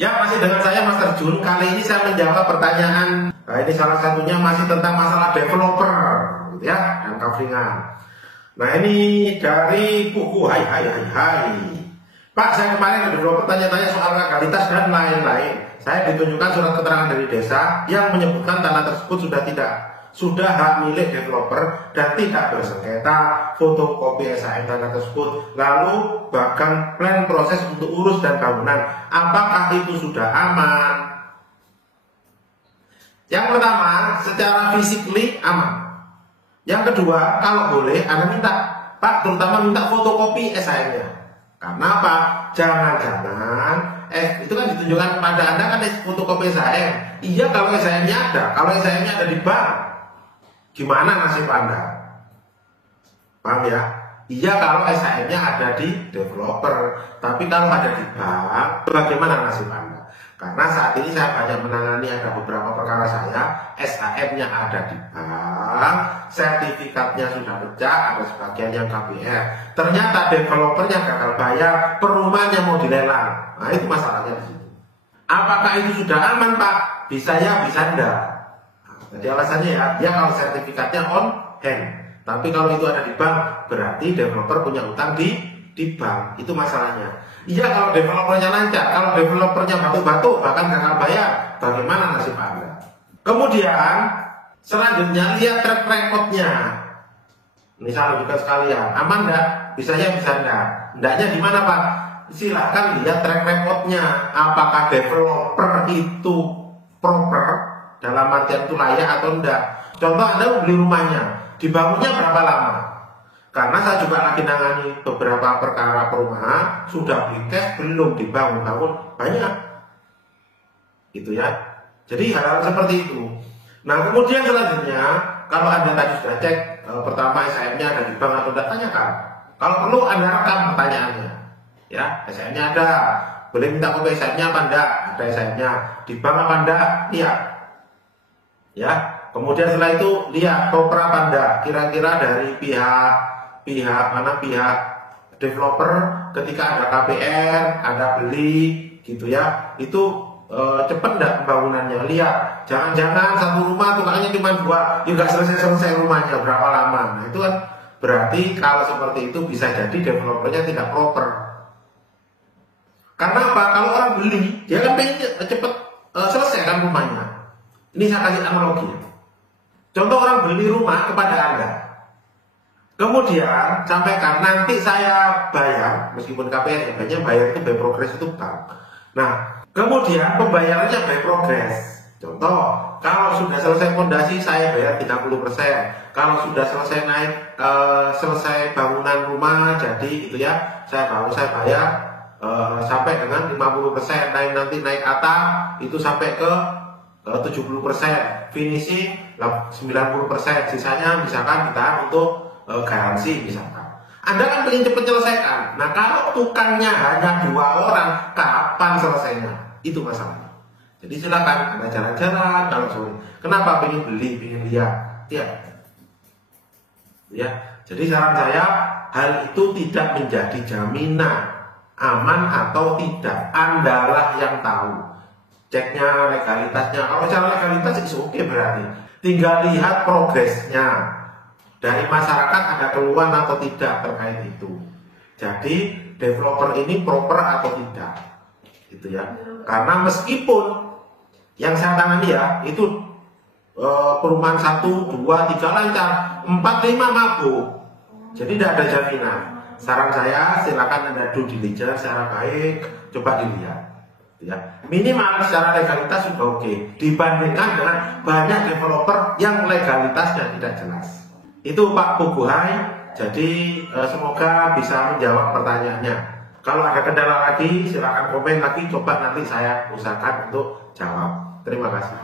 Ya, masih dengan saya Mas Terjun. Kali ini saya menjawab pertanyaan. Nah, ini salah satunya masih tentang masalah developer, gitu ya, dan coveringan. Nah, ini dari buku Hai. Pak, saya kemarin developer tanya-tanya soal legalitas dan lain-lain. Saya ditunjukkan surat keterangan dari desa yang menyebutkan tanah tersebut sudah hak milik developer dan tidak bersengketa, fotokopi SHM tanah tersebut, lalu bahkan plan proses untuk urus dan bangunan. Apakah itu sudah aman? Yang pertama, secara physically aman. Yang kedua, kalau boleh Anda minta, Pak, terutama minta fotokopi SHM-nya. Karena apa? Jangan-jangan itu kan ditunjukkan kepada Anda kan fotokopi SHM. Iya, kalau SHM-nya ada, kalau SHM-nya ada di bank, gimana nasib Anda? Paham ya? Iya, kalau SHM-nya ada di developer, tapi kalau ada di bank, bagaimana nasib Anda? Karena saat ini saya banyak menangani ada beberapa perkara saya, SHM-nya ada di bank, sertifikatnya sudah pecah, ada sebagian yang KPR. Ternyata developernya gagal bayar, perumahannya mau dilelang. Nah, itu masalahnya di situ. Apakah itu sudah aman, Pak? Bisa ya, bisa enggak. Jadi alasannya ya, kalau sertifikatnya on hand, tapi kalau itu ada di bank, berarti developer punya utang di bank. Itu masalahnya. Iya, kalau developernya lancar, kalau developernya batu-batu bahkan gagal bayar, bagaimana nasib Anda? Kemudian selanjutnya lihat track recordnya. Misal juga sekalian, aman enggak? Bisa ya, bisa enggak? Enggaknya gimana, Pak? Silahkan lihat track recordnya. Apakah developer itu proper, dalam artian itu layak atau enggak. Contoh, Anda beli rumahnya, dibangunnya berapa lama? Karena saya juga lagi nangani beberapa perkara perumahan, sudah beli cash, belum dibangun-bangun, banyak. Gitu ya. Jadi hal-hal seperti itu. Nah, kemudian selanjutnya, kalau Anda tadi sudah cek, pertama SHM-nya ada di bank atau enggak, tanyakan. Kalau perlu Anda rekam pertanyaannya. Ya, SHM-nya ada. Boleh minta kopi SHM-nya apa enggak? Ada SHM-nya. Di bank apa enggak? Iya. Ya, kemudian setelah itu lihat proper apa enggak, kira-kira dari pihak developer ketika ada KPR, ada beli gitu ya, itu cepet enggak pembangunannya. Lihat, jangan-jangan satu rumah tukangnya cuma 2, juga selesai rumahnya berapa lama. Nah, itu kan berarti kalau seperti itu bisa jadi developernya tidak proper. Karena apa? Kalau orang beli, dia kan pengen cepet selesai kan rumahnya. Ini saya kasih analogi. Contoh, orang beli rumah kepada Anda, kemudian sampaikan nanti saya bayar, meskipun KPR ya, bayar itu by progress itu bank. Nah, kemudian pembayarannya by progress. Contoh, kalau sudah selesai fondasi saya bayar 30%. Kalau sudah selesai selesai bangunan rumah jadi itu ya, saya bayar sampai dengan 50%. Nanti naik atap itu sampai ke 70%, finishing 90%, sisanya misalkan kita untuk garansi misalkan. Anda kan ingin cepat selesaikan. Nah, kalau tukangnya hanya 2 orang, kapan selesainya? Itu masalahnya. Jadi silakan Anda jalan-jalan kalau sore. Kenapa pengen beli, pengen lihat? Ya. Jadi saran saya, hal itu tidak menjadi jaminan aman atau tidak. Andalah yang tahu. Ceknya legalitasnya. Kalau secara legalitas itu oke berarti. Tinggal lihat progresnya. Dari masyarakat ada keluhan atau tidak terkait itu. Jadi developer ini proper atau tidak. Gitu ya. Karena meskipun yang saya tangani ya itu perumahan 1, 2, 3 lancar, 4, 5 mabuk. Jadi tidak ada jaminan. Saran saya silakan Anda do diligence secara baik, coba dilihat. Ya, minimal secara legalitas sudah oke dibandingkan dengan banyak developer yang legalitasnya tidak jelas. Itu Pak Puguhai. Jadi semoga bisa menjawab pertanyaannya. Kalau ada kendala lagi silakan komen lagi, coba nanti saya usahakan untuk jawab. Terima kasih.